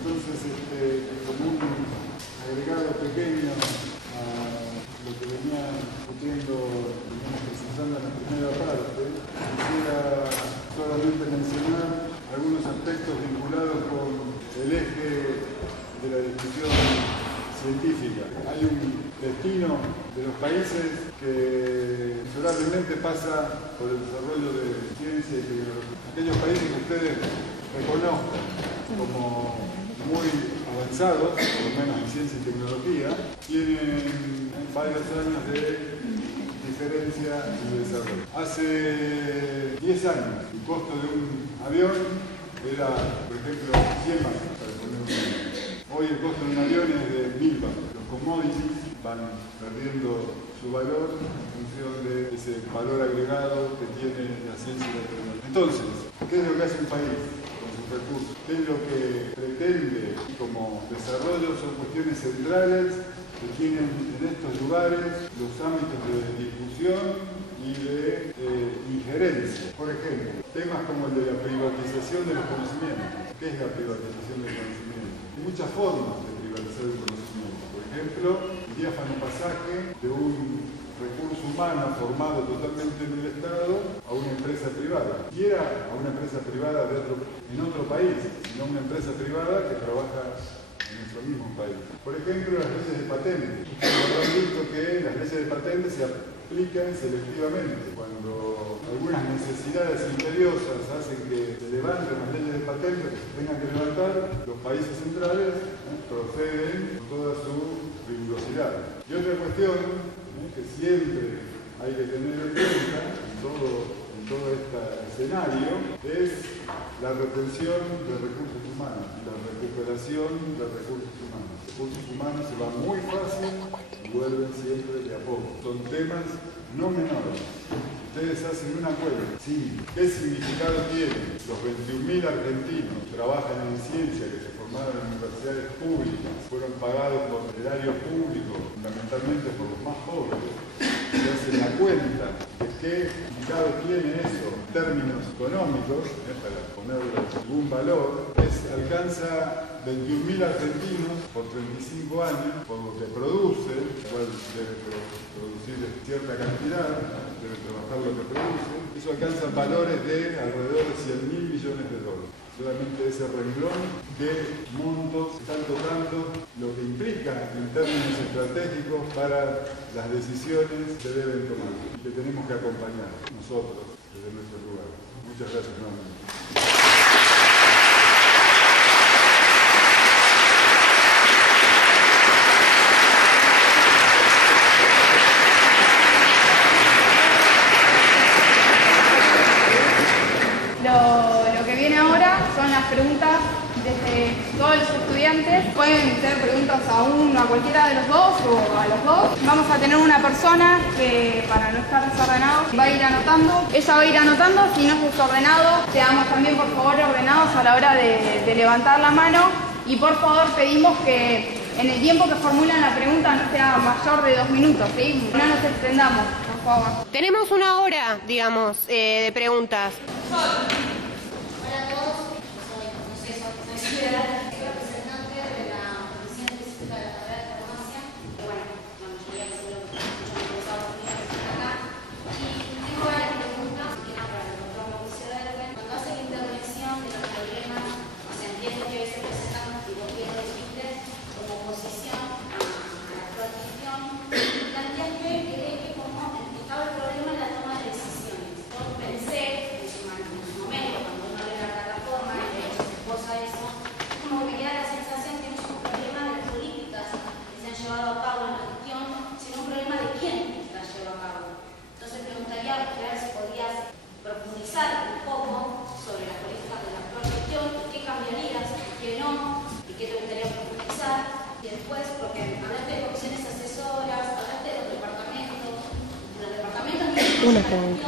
Entonces, como un agregado pequeño a lo que venía discutiendo, veníamos presentando en la primera parte, quisiera solamente mencionar algunos aspectos vinculados con el eje de la discusión científica. Hay un destino de los países que inexorablemente pasa por el desarrollo de ciencia y tecnología. Aquellos países que ustedes reconozcan como muy avanzados, por lo menos en ciencia y tecnología, tienen varios años de diferencia y desarrollo. Hace 10 años, el costo de un avión era, por ejemplo, 100 bancos, para poner un ejemplo. Hoy el costo de un avión es de 1000 bancos. Los commodities van perdiendo su valor en función de ese valor agregado que tiene la ciencia y la tecnología. Entonces, ¿qué es lo que hace un país con sus recursos? ¿Qué es lo que pretende como desarrollo? Son cuestiones centrales que tienen en estos lugares los ámbitos de discusión y de injerencia. Por ejemplo, temas como el de la privatización de los conocimientos. ¿Qué es la privatización del conocimiento? Hay muchas formas de privatizar el conocimiento. Por ejemplo, el diáfano pasaje de un recurso humano formado totalmente en el Estado a una empresa privada. Ni siquiera a una empresa privada en otro país, sino a una empresa privada que trabaja en nuestro mismo país. Por ejemplo, las leyes de patentes. Habrán visto que las leyes de patentes se aplican selectivamente. Cuando algunas necesidades imperiosas hacen que se levanten las leyes de patentes que se tengan que levantar, los países centrales proceden con toda su rigurosidad. Y otra cuestión que siempre hay que tener en cuenta en todo este escenario es la retención de recursos humanos y la recuperación de recursos humanos. Los recursos humanos se van muy fácil y vuelven siempre de a poco. Son temas no menores. Ustedes hacen una cuenta. Sí. ¿Qué significado tiene? Los 21.000 argentinos que trabajan en ciencia, que se formaron en universidades públicas, fueron pagados por el erario público, fundamentalmente por los más pobres. Se hacen la cuenta de qué significado tiene eso en términos económicos, para ponerle algún valor, alcanza 21.000 argentinos por 35 años, por lo que produce, igual debe producir cierta cantidad, debe trabajar lo que produce, eso alcanza valores de alrededor de 100.000 millones de dólares. Solamente ese renglón de montos están tocando lo que implica en términos estratégicos para las decisiones que deben tomar y que tenemos que acompañar nosotros desde nuestro lugar. Muchas gracias nuevamente. Lo que viene ahora son las preguntas desde todos los estudiantes. Pueden ser preguntas a uno, a cualquiera de los dos o a los dos. Vamos a tener una persona que, para no estar desordenado, va a ir anotando. Ella va a ir anotando. Si no es desordenado, seamos también por favor ordenados a la hora de levantar la mano. Y por favor pedimos que en el tiempo que formulan la pregunta no sea mayor de 2 minutos, ¿sí? No nos extendamos, por favor. Tenemos una hora, digamos, de preguntas. Hola a todos, soy Ciudadana, soy representante de la Comisión Específica de la Carrera de Farmacia. Bueno, la mayoría de los que están interesados en acá. Y tengo varias preguntas que eran para el doctor Mauricio Derben. Cuando hace la intervención de los problemas, o sea, entiendo que a veces presentamos, y vos bien lo dijiste, como oposición a la actual gestión, planteaste que como estaba el problema en la toma de decisiones. Yo pensé como que me queda la sensación que no es un problema de las políticas que se han llevado a cabo en la gestión, sino un problema de quién las lleva a cabo. Entonces me gustaría ver si podías profundizar un poco sobre las políticas de la actual gestión y qué cambiarías y qué no, y qué te gustaría profundizar. Y después, porque hablaste de comisiones asesoras, hablaste de los departamentos. Los departamentos Una pregunta.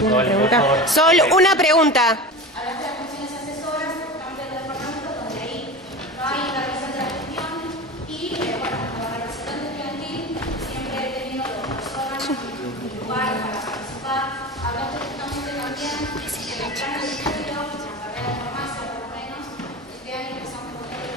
Una pregunta. Solo una pregunta. hablaste de las comisiones asesoras, de los departamentos donde ahí no hay una revisión de la gestión y, bueno, como representante estudiantil siempre he tenido los órganos y lugar para participar. Hablaste justamente también del plan de estudio, de la carrera de farmacia, por lo menos, este año empezamos con el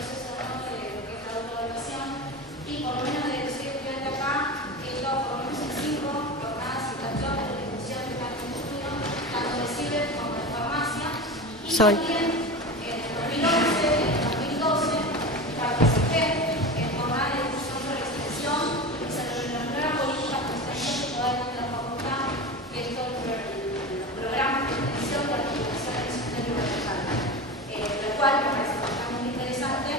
Sol. También en 2011 y en 2012 participé en jornadas de discusión sobre extensión y sobre la nueva política de extensión que todavía tiene la facultad, que es todo el programa de extensión de la Fundación de Extensión Universal. Lo cual me parece bastante interesante.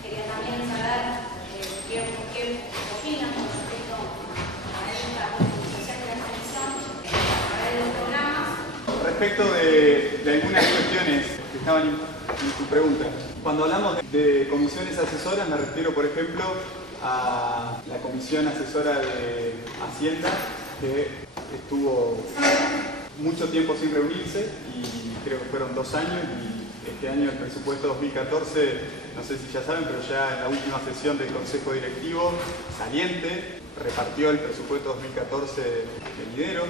Quería también saber qué opinan con respecto a esta organización de la extensión, a ver los programas. Respecto de algunas cuestiones que estaban en tu pregunta, cuando hablamos de comisiones asesoras me refiero, por ejemplo, a la Comisión Asesora de Hacienda, que estuvo mucho tiempo sin reunirse y creo que fueron 2 años, y este año el presupuesto 2014, no sé si ya saben, pero ya en la última sesión del Consejo Directivo saliente repartió el presupuesto 2014 venidero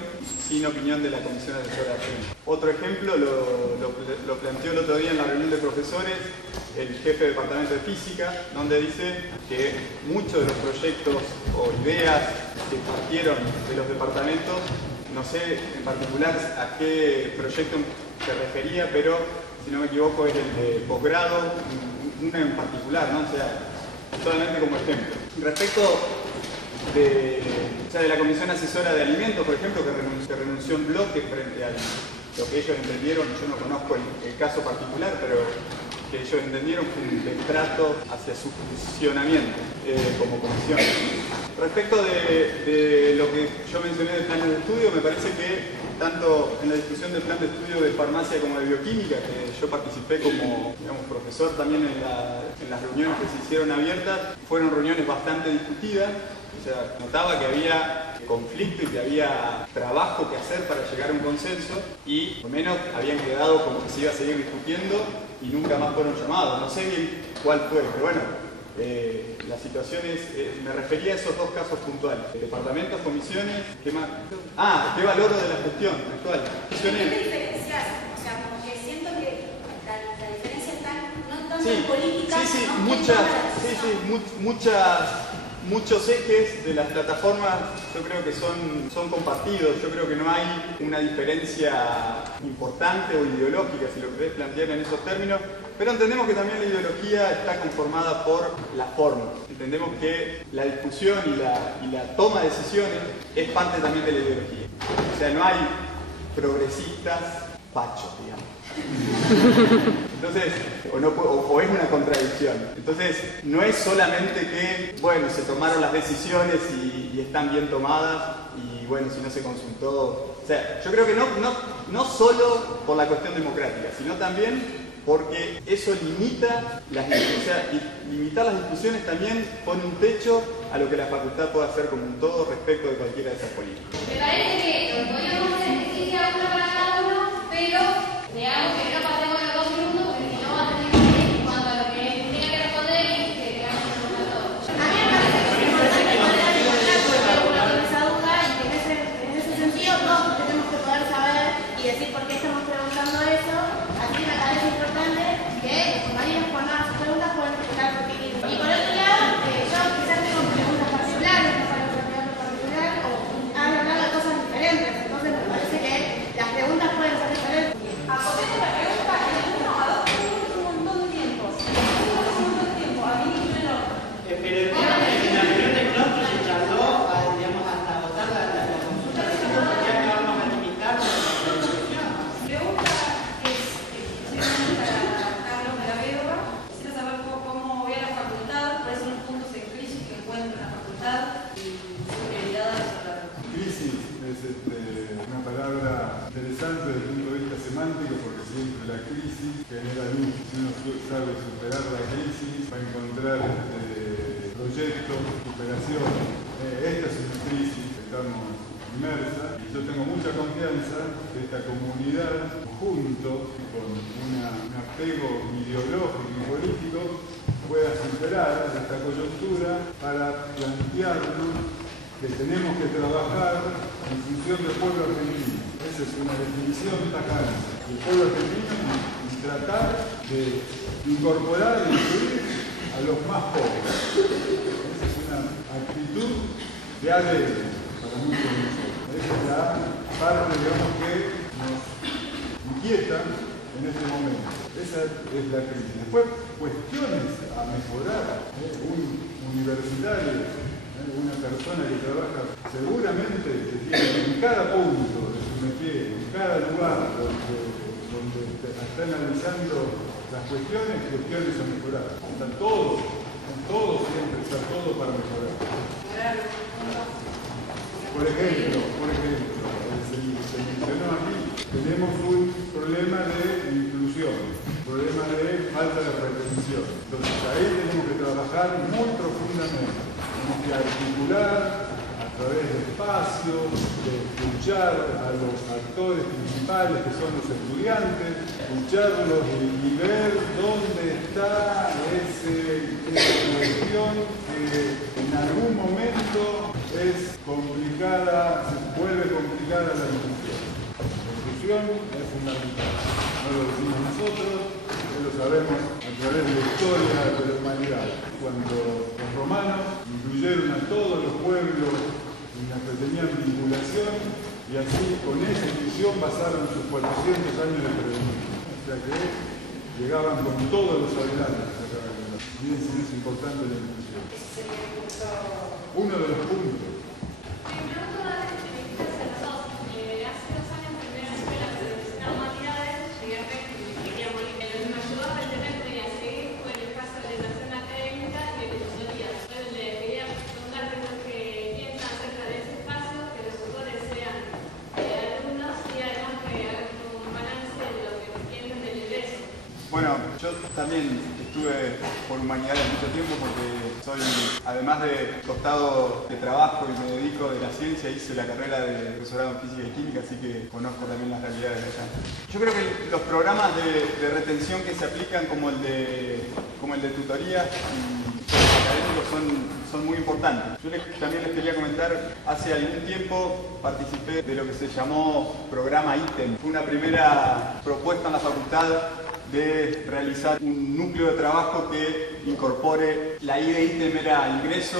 sin opinión de la Comisión Asesora de Hacienda. Otro ejemplo lo planteó el otro día en la reunión de profesores el jefe de departamento de física, donde dice que muchos de los proyectos o ideas que partieron de los departamentos, no sé en particular a qué proyecto se refería, pero si no me equivoco es el de posgrado, uno en particular, ¿no? O sea, solamente como ejemplo. Respecto de la Comisión Asesora de Alimentos, por ejemplo, que renunció en bloque frente a lo que ellos entendieron, yo no conozco el caso particular, pero que ellos entendieron fue un destrato hacia su funcionamiento como comisión. Respecto de lo que yo mencioné del plan de estudio, me parece que tanto en la discusión del plan de estudio de farmacia como de bioquímica, que yo participé como, digamos, profesor también en las reuniones que se hicieron abiertas, fueron reuniones bastante discutidas. O sea, notaba que había conflicto y que había trabajo que hacer para llegar a un consenso, y por lo menos habían quedado como que se iba a seguir discutiendo y nunca más fueron llamados. No sé bien cuál fue, pero bueno, la situación es, me refería a esos 2 casos puntuales. Departamentos, comisiones, ¿qué más? ¿Qué valoro de la gestión actual? ¿Qué diferencias? O sea, como que siento que la diferencia está no tanto en política, muchos ejes de las plataformas yo creo que son compartidos. Yo creo que no hay una diferencia importante o ideológica, si lo querés plantear en esos términos, pero entendemos que también la ideología está conformada por la forma. Entendemos que la discusión y la toma de decisiones es parte también de la ideología. O sea, no hay progresistas fachos, digamos. Entonces, o es una contradicción. Entonces, no es solamente que, bueno, se tomaron las decisiones y están bien tomadas, y bueno, si no se consultó. O sea, yo creo que no solo por la cuestión democrática, sino también porque eso limita limitar las discusiones también pone un techo a lo que la facultad puede hacer como un todo respecto de cualquiera de esas políticas. Me parece que lo podríamos hacer que sea uno para cada uno, pero digamos que no pasemos los 2 minutos, porque si no va a tener que ir en cuanto a lo que tenga que responder y que tengamos que responder todo. A mí me parece que es importante poner a discutir porque uno tiene esa duda, y que en ese sentido todos tenemos que poder saber y decir por qué estamos preguntando eso. Así me parece importante que los compañeros, cuando hagan sus preguntas, puedan explicar por qué quieren. Y por otro lado, yo quizás tengo preguntas particulares para un candidato particular, o han hablado de cosas diferentes, entonces me parece que las preguntas pueden ser diferentes. Acotemos la pregunta de 1 a 2 minutos, un montón de tiempo. A mí primero. Pero el tema es que en la reunión de claustro se charló, digamos, hasta votar la consulta, ya que vamos a limitar la discusión. Pregunta es para Carlos de la Vedova. Quisiera saber cómo ve la facultad, cuáles son los puntos de crisis que encuentra en la facultad y su prioridad a resolver. Crisis es una palabra interesante desde el punto de vista semántico, porque siempre la crisis genera luz. Si uno sabe superar la crisis, va a encontrar proyectos, superación. Esta es una crisis que estamos inmersa, y yo tengo mucha confianza que esta comunidad, junto con un apego ideológico y político, pueda superar esta coyuntura para plantearnos que tenemos que trabajar en función del pueblo argentino. Esa es una definición tajante del pueblo argentino, y tratar de incorporar e incluir a los más pobres. Esa es una actitud de ADN para muchos de nosotros. Esa es la parte, digamos, que nos inquieta en este momento. Esa es la crisis. Después, cuestiones a mejorar. Un universitario, una persona que trabaja, seguramente que tiene en cada punto de su métier, en cada lugar donde está analizando las cuestiones a mejorar. Están todos siempre, está todo para mejorar. Por ejemplo, se mencionó aquí, tenemos un problema de inclusión, un problema de falta de retención. Entonces ahí tenemos que trabajar muy profundamente. Tenemos que articular a través de espacios, de escuchar a los actores principales que son los estudiantes, escucharlos y ver dónde está esa cuestión que en algún momento es complicada, se vuelve complicada la inclusión. La inclusión es fundamental. No lo decimos nosotros, lo sabemos a través de la historia de la humanidad. Cuando los romanos incluyeron a todos los pueblos en los que tenían vinculación y así con esa inclusión pasaron sus 400 años de predominio. O sea que llegaban con todos los habitantes. Miren si no es importante la inclusión. Uno de los puntos. Bueno, yo también estuve por humanidades mucho tiempo porque soy, además de costado de trabajo y me dedico de la ciencia, hice la carrera de profesorado en física y química, así que conozco también las realidades de allá. Yo creo que los programas de retención que se aplican como el de tutoría y académicos son muy importantes. Yo también les quería comentar, hace algún tiempo participé de lo que se llamó programa ITEM. Fue una primera propuesta en la facultad de realizar un núcleo de trabajo que incorpore, la I de ITEM era ingreso,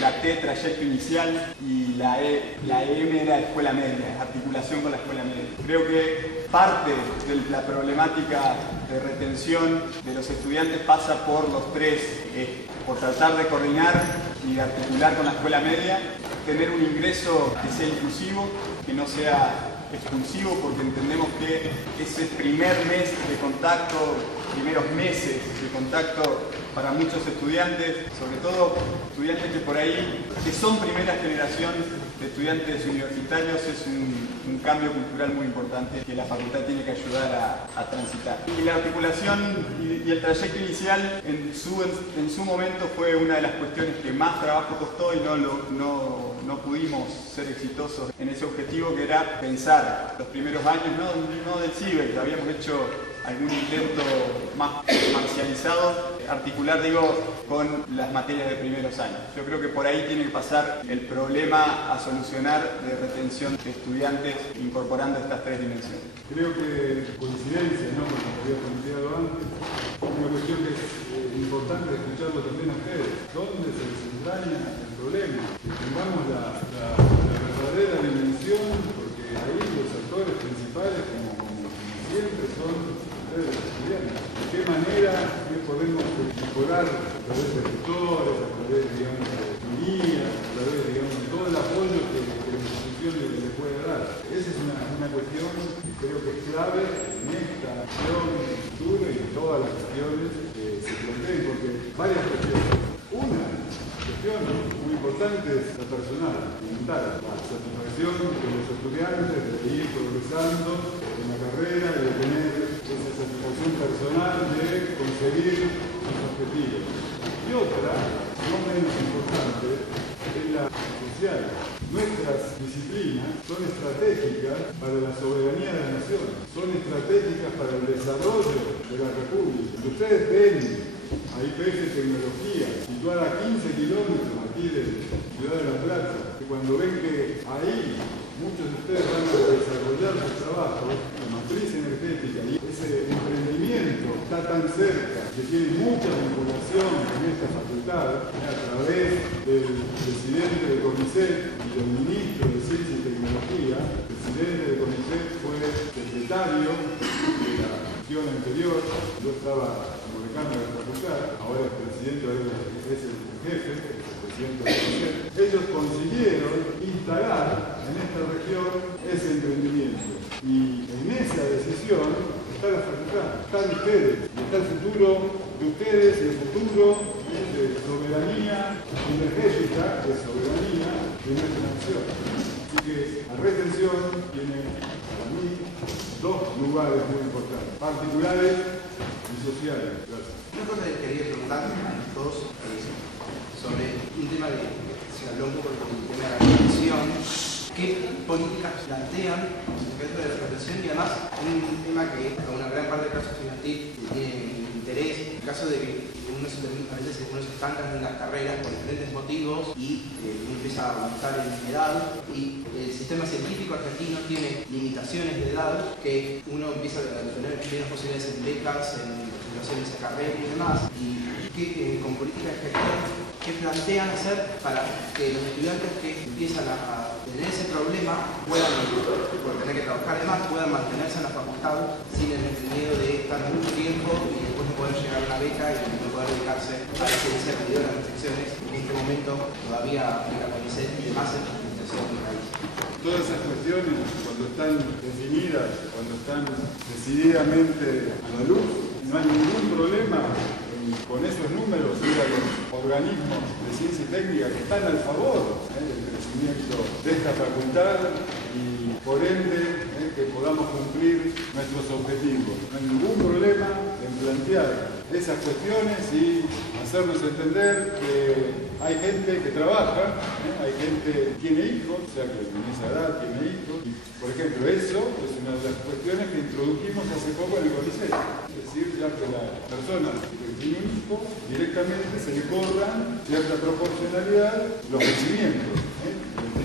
la T trayecto inicial y la EM era escuela media, articulación con la escuela media. Creo que parte de la problemática de retención de los estudiantes pasa por los tres ejes, por tratar de coordinar y de articular con la escuela media, tener un ingreso que sea inclusivo, que no sea expulsivo, porque entendemos que ese primer mes de contacto, primeros meses de contacto para muchos estudiantes, sobre todo estudiantes que por ahí, que son primera generación de estudiantes universitarios, es un cambio cultural muy importante que la facultad tiene que ayudar a transitar. Y la articulación y el trayecto inicial en su momento fue una de las cuestiones que más trabajo costó y no pudimos ser exitosos en ese objetivo, que era pensar los primeros años, no del CIBE, que habíamos hecho algún intento más parcializado, articular, con las materias de primeros años. Yo creo que por ahí tiene que pasar el problema a solucionar de retención de estudiantes incorporando estas tres dimensiones. Creo que coincidencia, ¿no?, con lo que había planteado antes, una cuestión que es importante escucharlo también a ustedes. ¿Dónde se desentraña el problema? Que tengamos la verdadera dimensión, porque ahí los actores principales, como siempre, son ustedes los estudiantes. ¿De qué manera podemos mejorar a través de tutores, a través, de guías, a través, de todo el apoyo que la institución le puede dar? Esa es una cuestión que creo que es clave en esta acción, en el futuro y en todas las cuestiones que se planteen, porque varias cuestiones. Una cuestión muy importante es la personal, fundamental, la satisfacción de los estudiantes de ir progresando en la carrera y de tener esa satisfacción personal de conseguir sus objetivos. Y otra, no menos importante, es la social. Nuestras disciplinas son estratégicas para la soberanía de las naciones, son estratégicas para el desarrollo de la República. Ustedes ven a IPF Tecnología, situada a 15 kilómetros aquí de Ciudad de La Plata, que cuando ven que ahí muchos de ustedes van a desarrollar sus trabajos, la matriz energética y ese emprendimiento está tan cerca, que tiene mucha vinculación con esta facultad, a través del presidente de CONICET y del ministro de Ciencia y Tecnología. El presidente de CONICET fue secretario de la gestión anterior, yo estaba como decano de la facultad, ahora es presidente, ahora es el jefe, es el presidente del consejo. Ellos consiguieron instalar en esta región ese emprendimiento. Y en esa decisión está la facultad, están ustedes, y está el futuro de ustedes y el futuro de soberanía energética, de soberanía de nuestra nación. Así que la retención tiene para mí dos lugares muy importantes, particulares y sociales. Gracias. Una cosa que quería preguntar a los dos sobre un tema que se habló un poco del tema de la retención. ¿Qué políticas plantean respecto de la retención? Y además, un tema que a una gran parte del caso estudiantil tiene interés, en el caso de que a veces uno se estanca en las carreras por diferentes motivos y uno empieza a avanzar en edad, y el sistema científico argentino tiene limitaciones de edad que uno empieza a tener menos posibilidades en becas, en postulaciones a carrera y demás. Y con políticas de gestión, ¿qué plantean hacer para que los estudiantes que empiezan a tener ese problema puedan, por tener que trabajar además, puedan mantenerse en la facultad sin el miedo de estar mucho tiempo y después no poder llegar a una beca y no poder dedicarse a la ciencia debido a las restricciones que en este momento todavía aplica CONICET y demás en la administración del país? Todas esas cuestiones, cuando están definidas, cuando están decididamente a la luz, no hay ningún problema con esos números ir a los organismos de ciencia y técnica que están al favor del crecimiento de esta facultad y por ende que podamos cumplir nuestros objetivos. No hay ningún problema en plantear esas cuestiones y hacernos entender que hay gente que trabaja, hay gente que tiene hijos, o sea que en esa edad tiene hijos. Y, por ejemplo, eso es una de las cuestiones que introdujimos hace poco en el CONICET. Es decir, ya que la persona que tiene un hijo, directamente se le corran cierta proporcionalidad los vencimientos.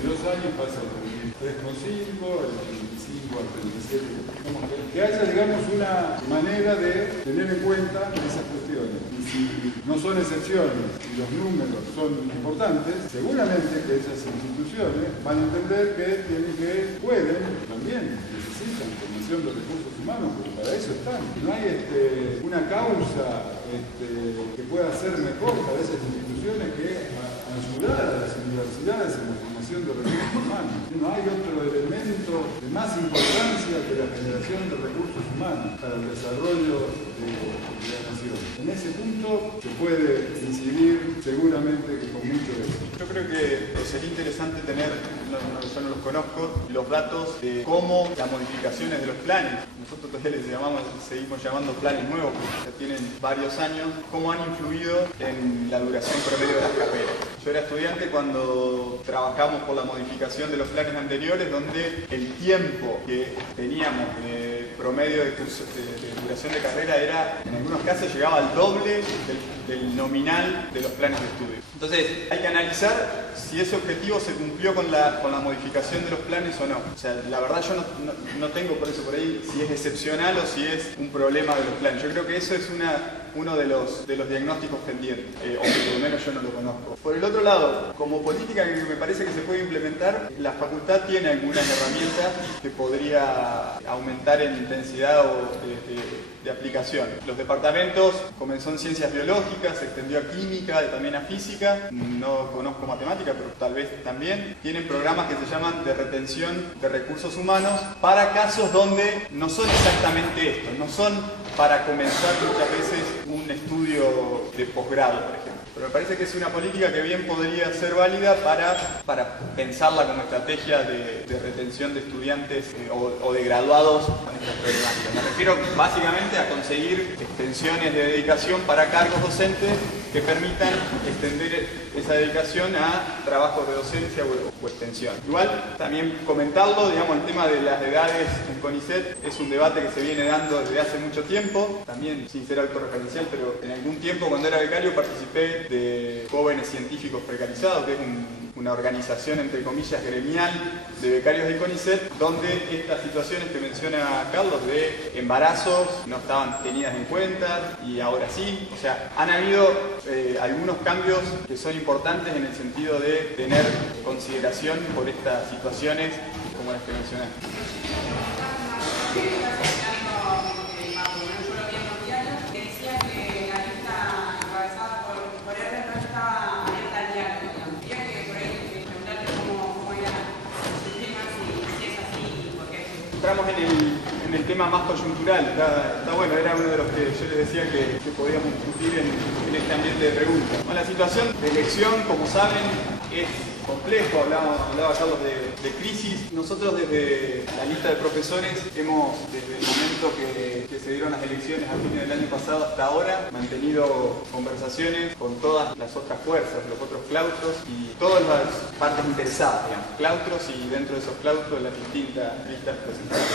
22 años pasa al 33,5, al 35, al 37. Que haya, digamos, una manera de tener en cuenta esas cuestiones. Y si no son excepciones y los números son importantes, seguramente que esas instituciones van a entender que pueden, también necesitan formación de recursos humanos, porque para eso están. No hay una causa que pueda ser mejor para esas instituciones que ayudar a las universidades en la formación de recursos humanos. No hay otro elemento de más importancia que la generación de recursos humanos para el desarrollo de la nación. En ese punto se puede incidir seguramente que con mucho éxito. Yo creo que sería interesante tener, yo no los conozco, los datos de cómo las modificaciones de los planes, nosotros todavía les seguimos llamando planes nuevos, porque ya tienen varios años, cómo han influido en la duración promedio de las carreras. Yo era estudiante cuando trabajamos por la modificación de los planes anteriores, donde el tiempo que teníamos de promedio de duración de carrera era, en algunos casos, llegaba al doble del nominal de los planes de estudio. Entonces, hay que analizar si ese objetivo se cumplió con la modificación de los planes o no. O sea, la verdad yo no tengo por eso por ahí si es excepcional o si es un problema de los planes. Yo creo que eso es uno de los diagnósticos pendientes, o que por lo menos yo no lo conozco. Por el otro lado, como política que me parece que se puede implementar, la facultad tiene algunas herramientas que podría aumentar en intensidad o de aplicación. Los departamentos comenzó en ciencias biológicas, se extendió a química, también a física, no conozco matemática, pero tal vez también. Tienen programas que se llaman de retención de recursos humanos para casos donde no son exactamente esto, no son para comenzar muchas veces un estudio de posgrado, por ejemplo. Pero me parece que es una política que bien podría ser válida para pensarla como estrategia de retención de estudiantes o de graduados con estas problemáticas. Me refiero básicamente a conseguir extensiones de dedicación para cargos docentes que permitan extender esa dedicación a trabajos de docencia o extensión. Igual, también comentarlo, digamos, el tema de las edades en CONICET es un debate que se viene dando desde hace mucho tiempo, también sin ser autorreferencial, pero en algún tiempo cuando era becario participé de Jóvenes Científicos Precarizados, que es una organización, entre comillas, gremial de becarios de CONICET, donde estas situaciones que menciona Carlos de embarazos no estaban tenidas en cuenta y ahora sí. O sea, han habido algunos cambios que son importantes en el sentido de tener consideración por estas situaciones como las que mencionaste. entramos en el tema más coyuntural. Está bueno, era uno de los que yo les decía que podíamos discutir en este ambiente de preguntas. Bueno, la situación de elección, como saben, es complejo, hablaba Carlos de crisis. Nosotros desde la lista de profesores hemos, desde el momento que se dieron las elecciones a fines del año pasado hasta ahora, mantenido conversaciones con todas las otras fuerzas, los otros claustros y todas las partes interesadas, digamos, claustros y dentro de esos claustros las distintas listas presentadas.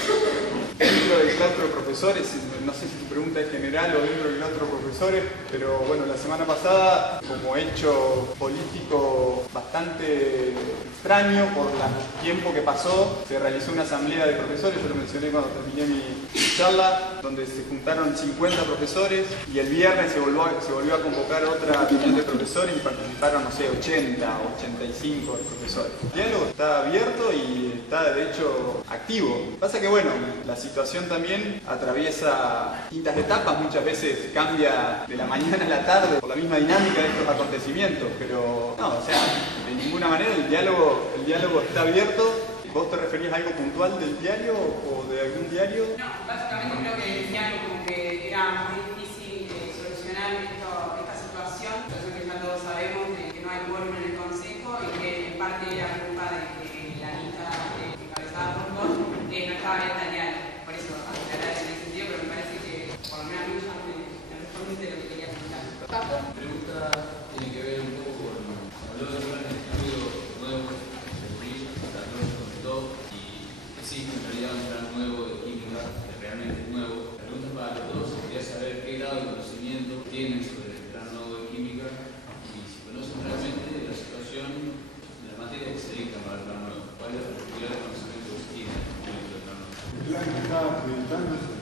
Dentro del claustro de profesores, no sé si tu pregunta es general o dentro del claustro de profesores, pero bueno, la semana pasada, como hecho político bastante extraño por el tiempo que pasó, se realizó una asamblea de profesores, yo lo mencioné cuando terminé mi charla, donde se juntaron 50 profesores y el viernes se volvió a convocar otra reunión de profesores y participaron, no sé, 80 o 85 profesores. El diálogo está abierto y está de hecho activo. Pasa que bueno, la situación también atraviesa distintas etapas, muchas veces cambia de la mañana a la tarde por la misma dinámica de estos acontecimientos, pero no, o sea, de ninguna manera el diálogo está abierto. ¿Vos te referías a algo puntual del diario o de algún diario? No, básicamente creo que decían como que era muy difícil solucionar esta situación que ya todos sabemos de que no hay quórum en el Consejo y que en parte era culpa de que la lista encabezada por vos no estaba abierta al diario. Por eso aclarar en ese sentido, pero me parece que por lo menos a mí ya me respondiste lo que quería preguntar. Paco. Mi pregunta tiene que ver un poco con habló de un plan de estudio nuevo y existe en realidad un plan nuevo de química, realmente nuevo. La pregunta para los dos quería saber qué grado de conocimiento tienen sobre el plan nuevo de química y si conocen realmente la situación de la materia que se dicta para el plan nuevo. ¿Cuál es la particular de conocimiento que tienen del plan nuevo? El plan que está acreditándose,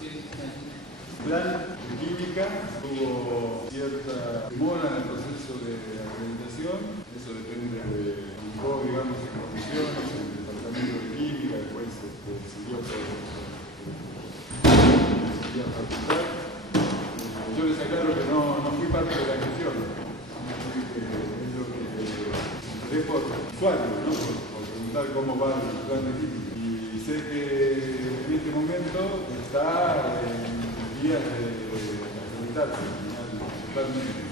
Sí. el plan de química tuvo cierta demora en el proceso de acreditación, eso depende de digamos, en comisiones, en el departamento de química, después se decidió facultad. Yo les aclaro que no fui parte de la gestión, es lo que entré por usuario, ¿no? por preguntar cómo va el plan de química. Y sé que en este momento está en días de acreditarse, totalmente.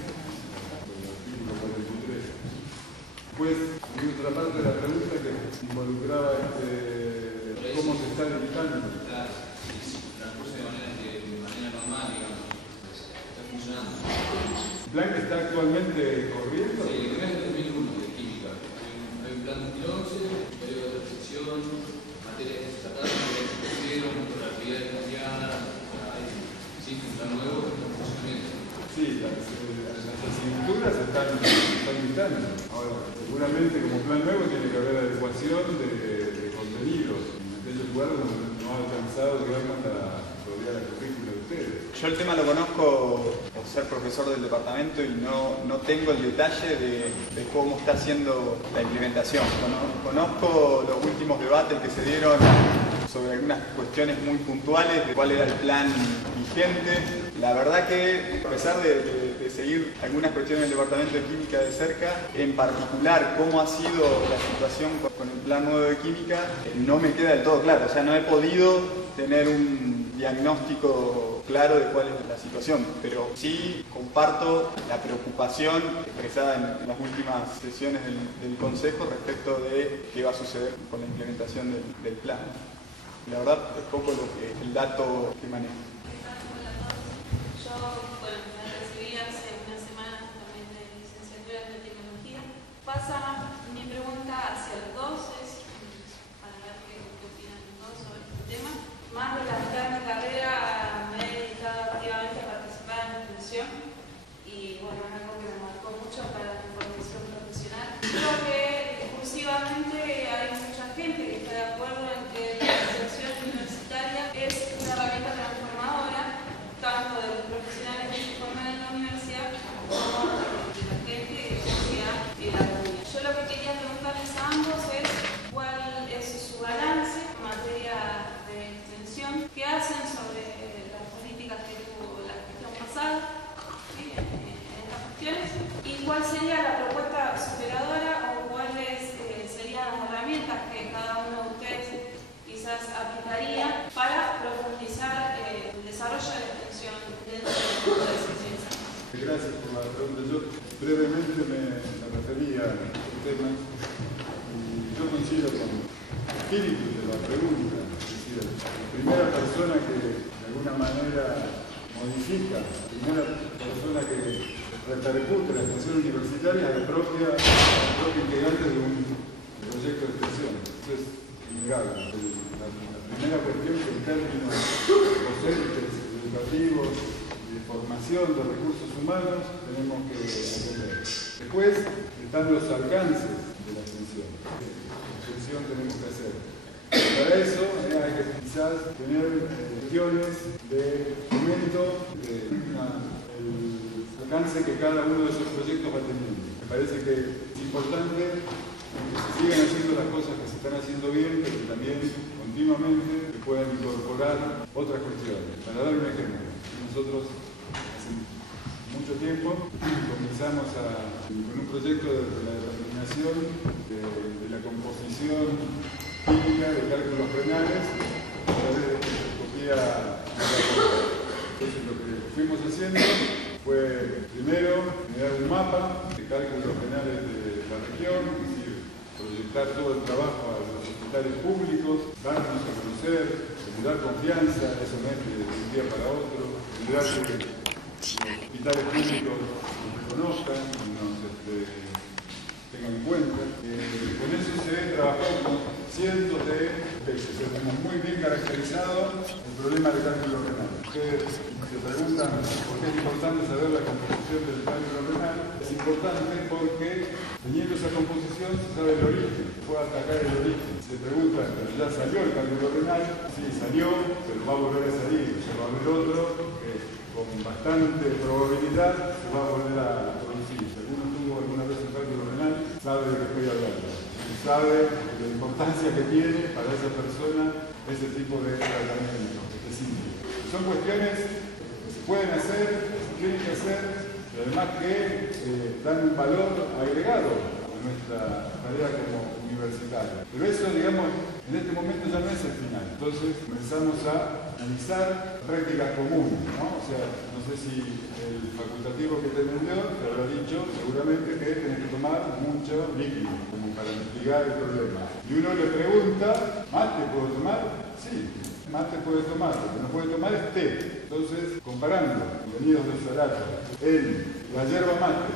Pues, y otra parte de la pregunta que involucraba cómo se está editando. Transcurre de manera normal, digamos, está funcionando. ¿El plan que está actualmente corriendo? Sí, el primer es 2001 de química. Hay un plan 2011, periodo de reflexión, materias que se sacaron, materias que se pusieron, la actividad cambiada, existe un plan nuevo que está funcionando. Sí, las asignaturas están dictando. Ahora, seguramente como plan nuevo tiene que haber adecuación de contenidos en aquellos lugares donde no ha alcanzado, digamos, la currícula de ustedes. Yo el tema lo conozco por ser profesor del departamento y no tengo el detalle de cómo está haciendo la implementación. Conozco los últimos debates que se dieron sobre algunas cuestiones muy puntuales de cuál era el plan vigente. La verdad que, a pesar de seguir algunas cuestiones del Departamento de Química de cerca, en particular cómo ha sido la situación con el plan nuevo de Química, no me queda del todo claro. O sea, no he podido tener un diagnóstico claro de cuál es la situación, pero sí comparto la preocupación expresada en las últimas sesiones del Consejo respecto de qué va a suceder con la implementación del plan. La verdad es poco el dato que manejo. Yo, bueno, me recibí hace unas semanas también de licenciatura en tecnología. Pasa mi pregunta hacia los dos, es para ver qué opinan los dos sobre este tema. Más de la mitad de mi carrera me he dedicado activamente a participar en la extensión y bueno, es algo que me marcó mucho para mi formación profesional. Creo que discursivamente hay mucha gente que está de acuerdo en que la extensión universitaria es una herramienta transformadora tanto de los profesionales que se forman en la universidad como de la gente que estudia en la comunidad. Yo lo que brevemente me refería a este tema y yo coincido con el espíritu de la pregunta. Es decir, la primera persona que de alguna manera modifica, la primera persona que repercute la extensión universitaria es la propia integrante de un proyecto de extensión. Eso es innegable. La primera cuestión que en términos docentes, educativos, de formación de recursos humanos tenemos que atender. Después están los alcances de la extensión. ¿Qué extensión tenemos que hacer? Para eso hay que quizás tener cuestiones de fomento del alcance que cada uno de esos proyectos va teniendo. Me parece que es importante que se sigan haciendo las cosas que se están haciendo bien, pero que también continuamente se puedan incorporar otras cuestiones. Para dar un ejemplo, nosotros hace mucho tiempo comenzamos con un proyecto de la determinación de la composición química de cálculos renales a través de espectroscopía. Entonces lo que fuimos haciendo fue primero generar un mapa de cálculos renales de la región, es decir, proyectar todo el trabajo a los hospitales públicos, darnos a conocer, generar confianza, eso no es de un día para otro, generar que los hospitales públicos nos reconozcan y nos tengan en cuenta. Con eso se trabajó con cientos de especies. Tenemos muy bien caracterizado el problema del cálculo renal. Ustedes se preguntan por qué es importante saber la composición del cálculo renal. Es importante porque teniendo esa composición se sabe el origen, se puede atacar el origen. Se preguntan, pero ya salió el cálculo renal, sí salió, pero va a volver a salir, se va a ver otro que con bastante probabilidad se va a volver a producir. Si alguno tuvo alguna vez un cálculo renal, sabe de qué estoy hablando. Sabe la importancia que tiene para esa persona ese tipo de tratamiento específico. Son cuestiones que se pueden hacer, que se tienen que hacer, pero además que dan un valor agregado a nuestra tarea como universitaria. Pero eso, digamos, en este momento ya no es el final. Entonces comenzamos a analizar prácticas comunes, ¿no? O sea, no sé si el facultativo que te vendió te habrá dicho seguramente que tenés que tomar mucho líquido como para mitigar el problema. Y uno le pregunta, ¿mate puedo tomar? Sí, mate puede tomar, lo que no puede tomar es té. Entonces, comparando contenidos de Sorato en la yerba mate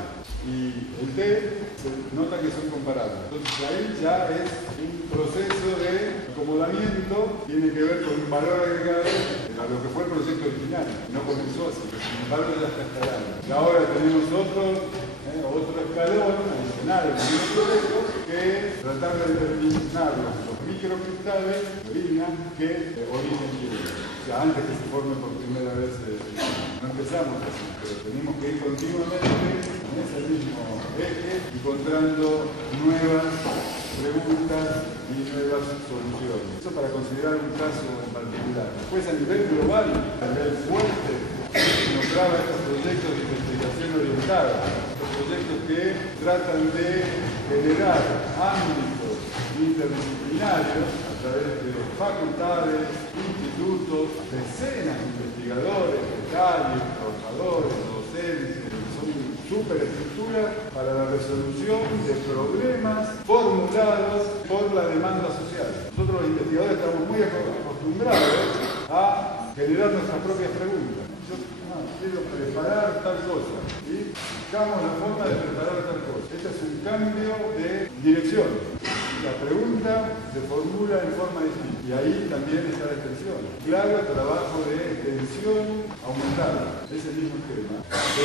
y el té, se nota que son comparables. Entonces ahí ya es un proceso de acomodamiento, tiene que ver con un valor agregado a lo que fue el proyecto original. No comenzó así, pero sin embargo ya está instalado. Y ahora tenemos otro escalón adicional en el proyecto, que es tratar de determinar los microcristales de orina que origen tienen. O sea, antes que se formen por primera vez, no empezamos así, pero tenemos que ir continuamente en ese mismo eje, encontrando nuevas preguntas y nuevas soluciones. Eso para considerar un caso en particular. Después, a nivel global, a nivel fuerte, nombraba estos proyectos de investigación orientada, estos proyectos que tratan de generar ámbitos interdisciplinarios a través de facultades, institutos, decenas de investigadores, becarios, trabajadores, docentes, que son superestructuras para la resolución de problemas formulados por la demanda social. Nosotros los investigadores estamos muy acostumbrados a generar nuestras propias preguntas. Yo quiero preparar tal cosa y buscamos la forma de preparar tal cosa. Este es un cambio de dirección. La pregunta se formula en forma distinta y ahí también está la extensión. Claro, el trabajo de extensión aumentada. Ese mismo esquema de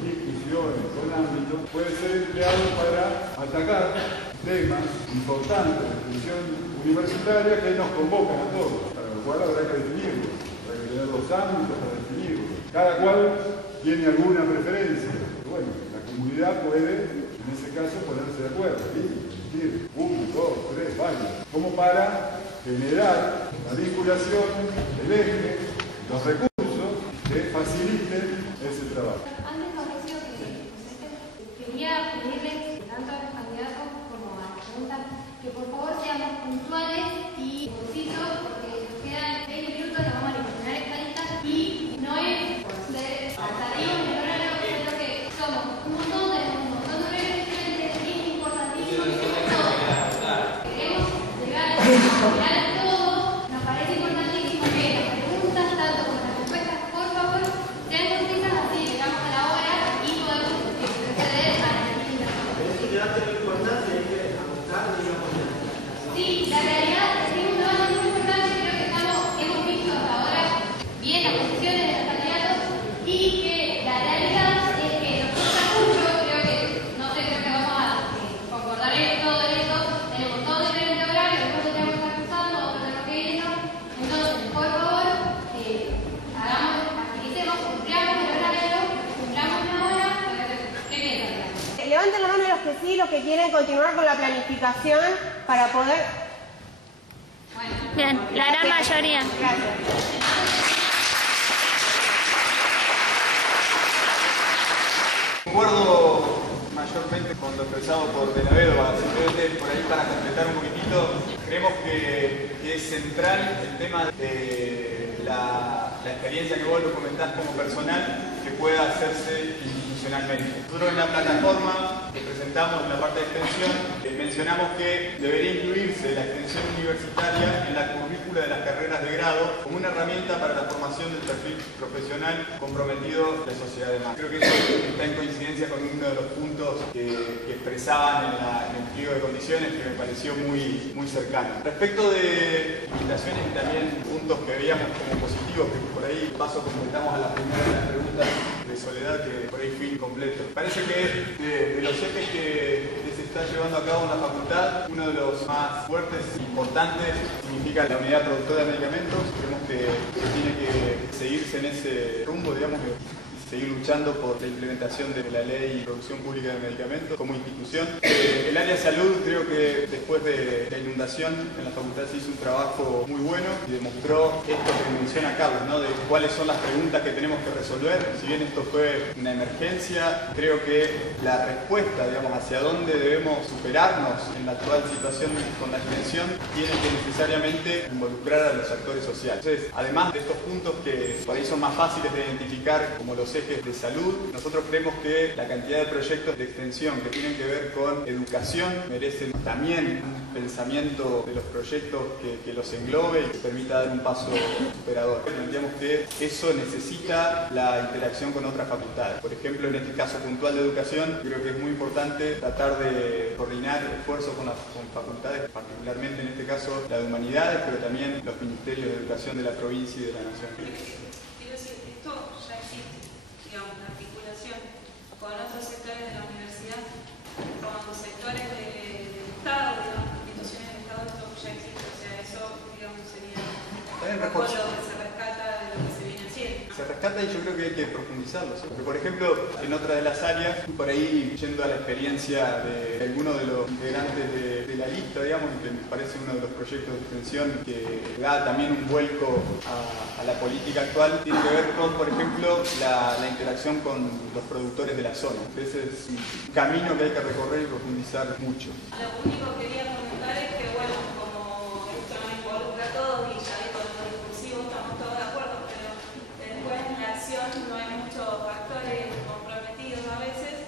discusiones con ámbitos puede ser empleado para atacar temas importantes de extensión universitaria que nos convocan a todos, para lo cual habrá que definirlos, habrá que tener los ámbitos para definirlos. Cada cual tiene alguna preferencia. Bueno, la comunidad puede, en ese caso, ponerse de acuerdo. ¿Sí? 1, 2, 3, varios, como para generar la vinculación, el eje, los recursos que faciliten ese trabajo. Antes pareció que quería pedirles tanto a los candidatos como a las preguntas que por favor seamos puntuales y concisos, porque nos quedan 20 minutos, nos vamos a terminar esta lista y no es por ser azaríos, pero no, creo que somos un montón. realidad es que nos cuesta mucho, creo que vamos a concordar todo esto, tenemos todo diferente horario, después tenemos que estar cruzando, otros tenemos que irnos, entonces, por favor, agilicemos, cumplamos el horario, cumplamos la hora, ¿qué piensan? Levanten la mano los que sí, los que quieren continuar con la planificación para poder... Bien, la gran mayoría. Gracias. Concuerdo mayormente con lo expresado por De la Vedova, simplemente por ahí para completar un poquitito, creemos que es central el tema de la experiencia que vos lo comentás como personal, que pueda hacerse institucionalmente. Nosotros en la plataforma que presentamos en la parte de extensión, mencionamos que debería incluirse la extensión universitaria en la currícula de las carreras de grado como una herramienta para la formación del perfil profesional comprometido de la sociedad de más. Creo que eso está en coincidencia con uno de los puntos que expresaban en el pliego de condiciones, que me pareció muy cercano. Respecto de limitaciones y también puntos que veíamos como positivos, que por ahí paso completamos a la primera de las preguntas de Soledad, que por ahí fui incompleto. Parece que de los ejes que se está llevando a cabo en la facultad, uno de los más fuertes e importantes significa la unidad productora de medicamentos. Creemos que tiene que seguirse en ese rumbo, digamos, seguir luchando por la implementación de la ley de producción pública de medicamentos como institución. El área de salud, creo que después de la inundación en la facultad se hizo un trabajo muy bueno y demostró esto que menciona Carlos, ¿no? De cuáles son las preguntas que tenemos que resolver. Si bien esto fue una emergencia, creo que la respuesta, digamos, hacia dónde debemos superarnos en la actual situación con la extensión, tiene que necesariamente involucrar a los actores sociales. Entonces, además de estos puntos que por ahí son más fáciles de identificar como los ejes de salud, nosotros creemos que la cantidad de proyectos de extensión que tienen que ver con educación merecen también un pensamiento de los proyectos que los englobe y que permita dar un paso superador. Entendemos que eso necesita la interacción con otras facultades. Por ejemplo, en este caso puntual de educación, creo que es muy importante tratar de coordinar esfuerzos con facultades, particularmente en este caso la de humanidades, pero también los ministerios de educación de la provincia y de la nación. Quiero decir, esto ya existe, digamos, la articulación con otros sectores de la universidad, con sectores del Estado, digamos, instituciones del Estado, esto ya existe, o sea, eso, digamos, sería un poco lo que se rescata de lo que se viene haciendo. Se rescata y yo creo que hay que profundizarlo, ¿sí? Porque, por ejemplo, en otra de las áreas, por ahí yendo a la experiencia de algunos de los integrantes de la lista, digamos, que me parece uno de los proyectos de extensión que da también un vuelco a la política actual, tiene que ver con, por ejemplo, la interacción con los productores de la zona. Ese es un camino que hay que recorrer y profundizar mucho. Lo único que quería comentar es que, bueno, como esto nos involucra a todos y ya digo, en lo discursivo estamos todos de acuerdo, pero después en la acción no hay muchos actores comprometidos a veces.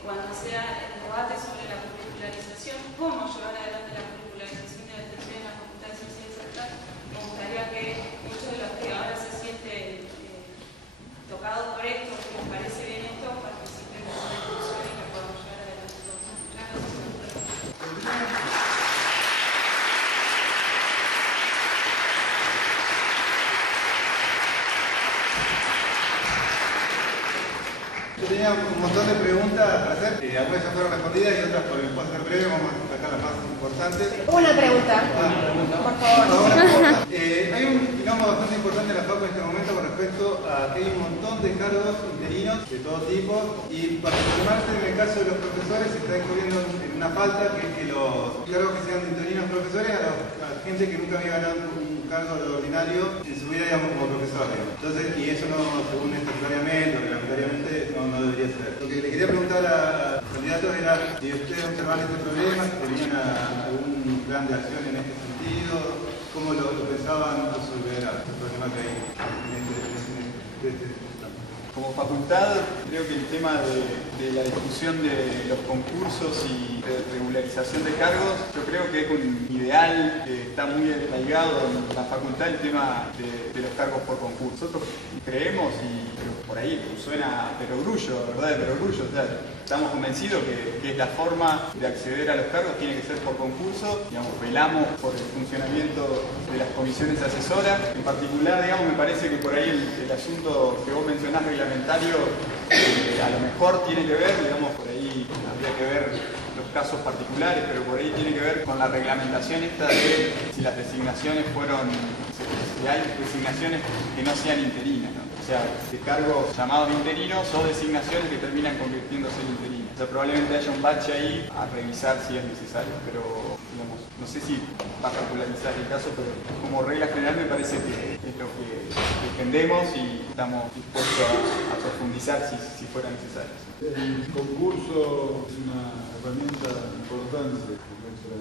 Cuando sea el debate sobre la curricularización, cómo llevar adelante la curricularización de la extensión en la Facultad de Ciencias Exactas, me gustaría que muchos de los que ahora se sienten tocados por esto, que les parece bien esto, participen en la discusión y que podamos llevar adelante todo. Muchas gracias. Yo tenía un montón de preguntas para hacer, algunas ya fueron respondidas y otras por el puedo ser breve, vamos a sacar las más importantes. Una pregunta, por favor. Hay un, digamos, bastante importante en la FACU en este momento con respecto a que hay un montón de cargos interinos de todo tipo y particularmente en el caso de los profesores se está descubriendo una falta que es que los cargos que sean de interinos profesores a gente que nunca había ganado un cargo de ordinario en su vida, digamos, como profesor. Entonces, y eso no, según estatutariamente o reglamentariamente, no debería ser. Lo que le quería preguntar a los candidatos era si ustedes observan este problema, si tenían algún plan de acción en este sentido, cómo lo pensaban resolver este problema que hay en este Como facultad, creo que el tema de la discusión de los concursos y de regularización de cargos, yo creo que es un ideal que está muy arraigado en la facultad, el tema de los cargos por concurso. Nosotros creemos y por ahí suena a perogrullo, ¿verdad? De perogrullo, o sea, estamos convencidos que la forma de acceder a los cargos tiene que ser por concurso, digamos, velamos por el funcionamiento de las comisiones asesoras. En particular, digamos, me parece que por ahí el asunto que vos mencionás reglamentario a lo mejor tiene que ver, digamos, por ahí habría que ver los casos particulares, pero por ahí tiene que ver con la reglamentación esta de si las designaciones si hay designaciones que no sean interinas, ¿no? O sea, de cargos llamados interinos o designaciones que terminan convirtiéndose en interinas. O sea, probablemente haya un bache ahí a revisar si es necesario, pero digamos, no sé si va a popularizar el caso, pero como regla general me parece que es lo que defendemos y estamos dispuestos a profundizar si fuera necesario. El concurso es una herramienta importante en nuestra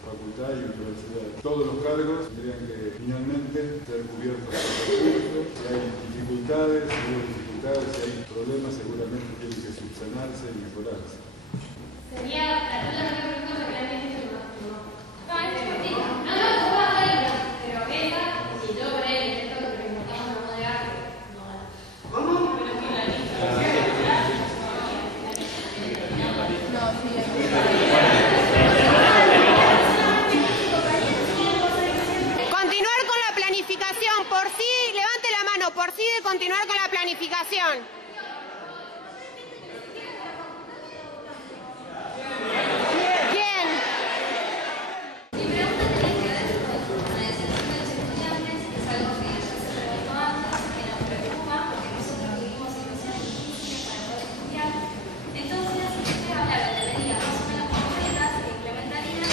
facultad y universidad. Todos los cargos tendrían que finalmente ser cubiertos por el concurso. Si hay dificultades, si hay problemas, seguramente tienen que subsanarse y mejorarse. Sería la pregunta que realmente no es deportiva. No lo puedo hacer, pero esa, si yo por ahí esto lo que preguntamos no de arte, no gana. ¿Cómo? Pero que la lista. No, sí, Continuar con la planificación. Por sí, levante la mano. Por sí de continuar con la planificación. Bien. Mi pregunta tiene que ver con la decisión de los estudiantes, que es algo que ya se preguntó antes, que nos preocupa, porque nosotros vivimos situaciones difíciles para poder estudiar. Entonces, ustedes hablaron de medidas más o menos concretas que implementarían.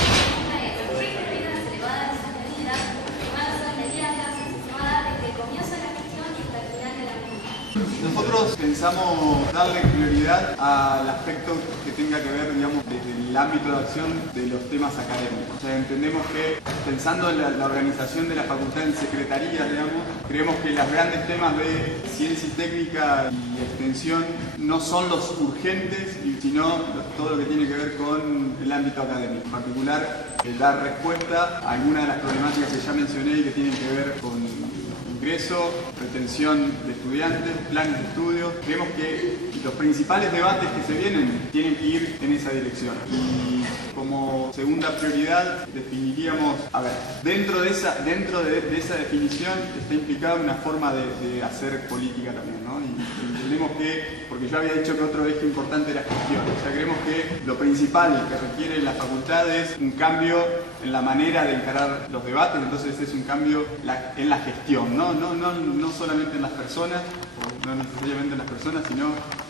Una es, ¿qué prioridad se le va a dar a esas medidas? Que van a ser medidas que se va a dar desde el comienzo de la gestión y hasta el final de la misma. Nosotros pensamos darle prioridad al aspecto que tenga que ver, digamos, desde el ámbito de acción de los temas académicos. O sea, entendemos que, pensando en la organización de la facultad en secretarías, digamos, creemos que los grandes temas de ciencia y técnica y extensión no son los urgentes, sino todo lo que tiene que ver con el ámbito académico. En particular, dar respuesta a algunas de las problemáticas que ya mencioné y que tienen que ver con ingreso, retención de estudiantes, planes de estudio. Creemos que los principales debates que se vienen tienen que ir en esa dirección. Y como segunda prioridad definiríamos, dentro de esa definición está implicada una forma de hacer política también, ¿no? Y entendemos que, porque yo había dicho que otro eje importante era gestión, o sea, creemos que lo principal que requiere la facultad es un cambio en la manera de encarar los debates, entonces es un cambio en la gestión, no solamente en las personas, no necesariamente en las personas, sino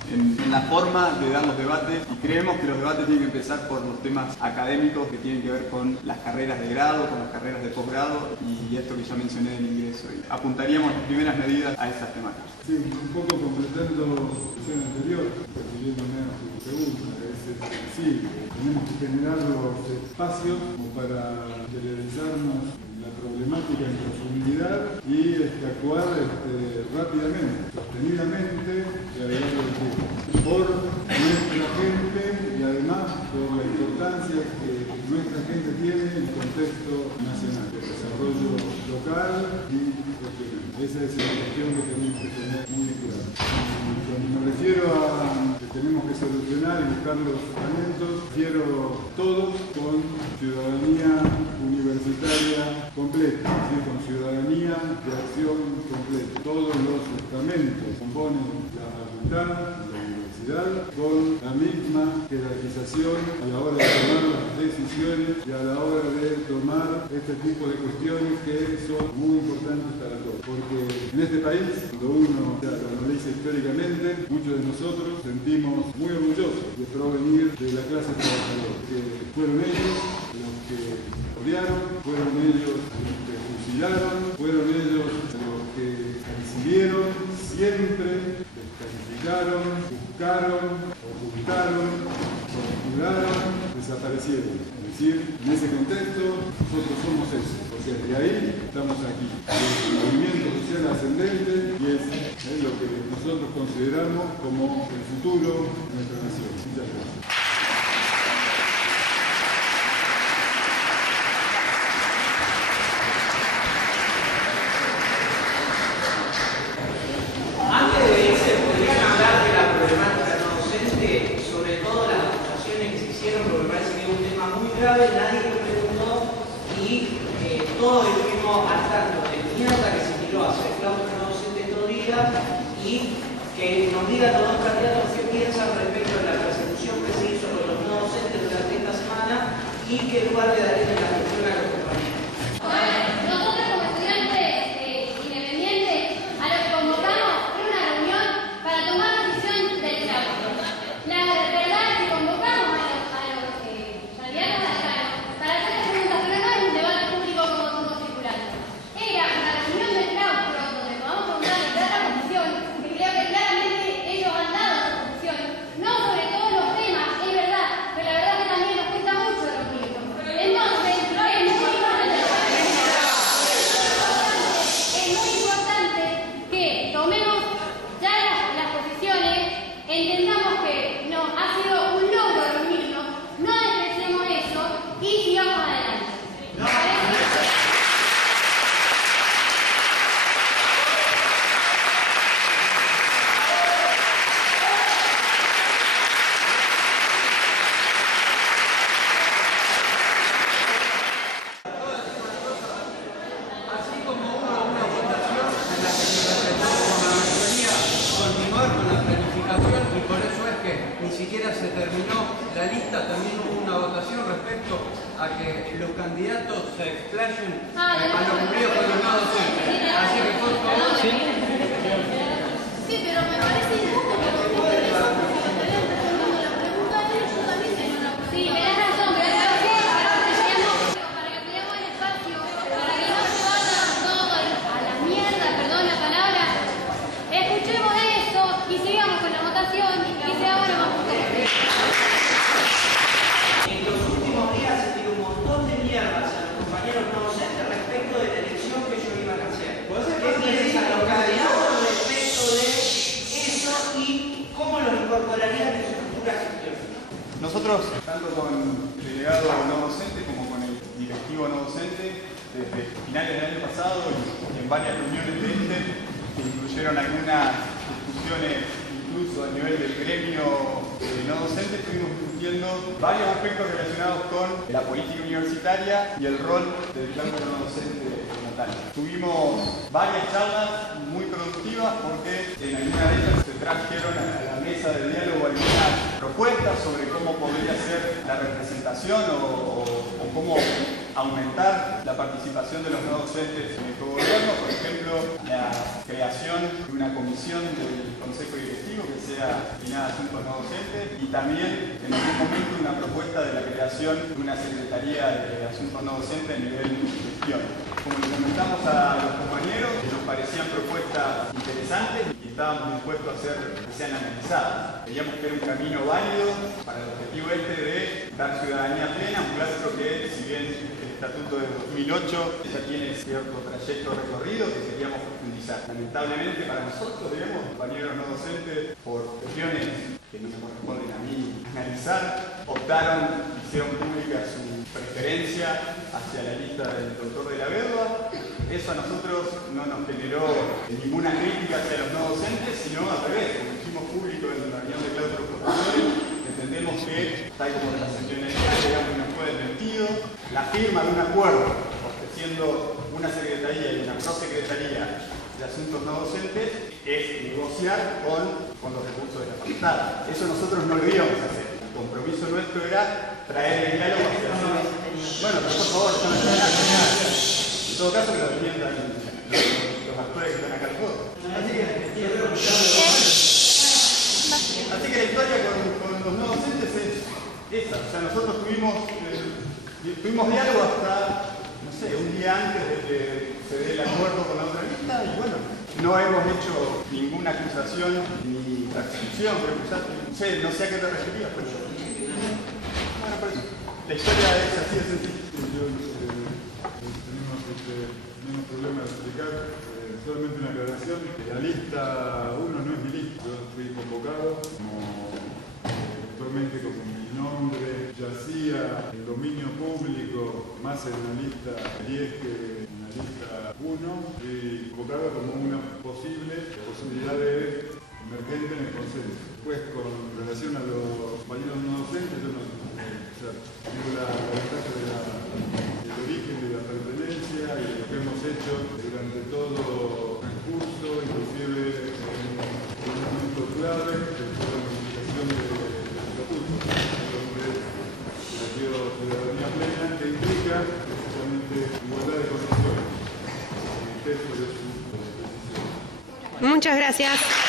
en la forma de dar los debates, y creemos que los debates tienen que empezar por los temas académicos que tienen que ver con las carreras de grado, con las carreras de posgrado y esto que ya mencioné del ingreso. Y apuntaríamos las primeras medidas a esas temáticas. Sí, un poco completando la sesión anterior, refiriéndome a tu pregunta, sí, tenemos que generar los espacios como para interiorizarnos la problemática en profundidad y actuar rápidamente, sostenidamente y a lo largo del tiempo, por nuestra gente y además por la importancia que nuestra gente tiene en el contexto nacional, el desarrollo local y regional. Esa es la cuestión que tenemos que tener muy clara. Cuando me refiero a que tenemos que solucionar y buscar los talentos, refiero todos con ciudadanía universitaria completa, es decir, con ciudadanía de acción completa. Todos los estamentos componen la facultad, la universidad, con la misma jerarquización a la hora de tomar las decisiones y a la hora de tomar este tipo de cuestiones que son muy importantes para todos. Porque en este país, cuando uno lo analiza históricamente, muchos de nosotros sentimos muy orgullosos de provenir de la clase trabajadora, que fueron ellos los que odiaron, fueron ellos los que fusilaron, fueron ellos los que recibieron, siempre descalificaron, buscaron, ocultaron, torturaron, desaparecieron. Es decir, en ese contexto nosotros somos eso. O sea, de ahí estamos aquí. El movimiento social ascendente y es lo que nosotros consideramos como el futuro de nuestra nación. Muchas gracias. Antes de irse, los dos candidatos qué piensan respecto a la persecución que se hizo con los no docentes durante esta semana y qué lugar le darían en la gestión a los compañeros. Nosotros como estudiantes independientes a lo que convocamos es una reunión para tomar decisión del claustro. La verdad es que convocamos a los candidatos para hacer preguntas, pero no es un debate público como estuvo circulando. Era una reunión del claustro donde podamos preguntarle a la comisión, que creo que claramente ellos han dado su posición, no sobre todos los temas, es verdad, pero la verdad que también nos cuesta mucho reunirnos. Entonces, es muy importante que tomemos ya las posiciones, entendamos que no ha sido un logro reunirnos, no despreciemos eso y sigamos adelante. Así como hubo una votación en la que se presentó por la mayoría continuar con la planificación y por eso es que ni siquiera se terminó la lista, también hubo una votación respecto a que los candidatos se explayen a lo ocurrido con los no docentes. Así que por favor... Sí, pero me parece injusto que los jóvenes estarían respondiendo la pregunta de ellos también tienen una posición. Sí, me das razón, para que tengamos el espacio, para que no se vaya todo a la mierda, perdón la palabra. Escuchemos eso y sigamos con la votación y seamos lo más justos posible. En los últimos días se tiró un montón de mierdas a los compañeros no docentes respecto de la elección que ellos iban a hacer. ¿Qué piensan los candidatos respecto de eso y cómo los incorporarían en su futura gestión? Nosotros, tanto con el delegado no docente como con el directivo no docente, desde finales del año pasado y en varias reuniones de que incluyeron algunas discusiones incluso a nivel del gremio no docente, estuvimos discutiendo varios aspectos relacionados con la política universitaria y el rol del claustro no docente como tal. Tuvimos varias charlas muy productivas porque en algunas de ellas se trajeron a la mesa del diálogo algunas propuestas sobre cómo podría ser la representación o cómo aumentar la participación de los no docentes en el gobierno, por ejemplo, la creación de una comisión del Consejo Directivo que sea destinada a asuntos no docentes y también en algún momento una propuesta de la creación de una Secretaría de Asuntos No Docentes a nivel de gestión. Como le comentamos a los compañeros, nos parecían propuestas interesantes y estábamos dispuestos a que sean analizadas. Veíamos que era un camino válido para el objetivo de dar ciudadanía plena, un claustro que, si bien el estatuto de 2008 ya tiene cierto trayecto recorrido que queríamos profundizar. Lamentablemente para nosotros, digamos, compañeros no docentes, por cuestiones que no me corresponden a mí analizar, optaron, hicieron pública su preferencia hacia la lista del doctor de la Vedua. Eso a nosotros no nos generó ninguna crítica hacia los no docentes, sino al revés, como hicimos público en la reunión de claustros profesores, entendemos que, tal como las sesiones digamos, nos fue desmentido, la firma de un acuerdo ofreciendo una secretaría y una prosecretaría de asuntos no docentes es negociar con los recursos de la facultad. Eso nosotros no lo íbamos a hacer. El compromiso nuestro era traer el diálogo hacia bueno, pero por favor, no me en todo caso que lo defiendan los actores que están acá al fondo. Así que la historia con los no docentes es esa. O sea, nosotros tuvimos diálogo hasta, no sé, un día antes de que se dé el acuerdo con la otra lista y bueno, no hemos hecho ninguna acusación ni persecución, no sé a qué te referías, pero bueno, por eso. La historia es así de sencilla. Tenemos problema de explicar, solamente una aclaración. La lista 1 no es mi lista, yo fui convocado actualmente como mi nombre yacía en dominio público, más en la lista 10 que en la lista 1, y convocado como una posibilidad de emergente en el consenso. Pues con relación a los compañeros no docentes, yo tengo la ventaja del origen y de la pertenencia y de lo que hemos hecho durante todo el curso, inclusive en un momento clave. Muchas gracias.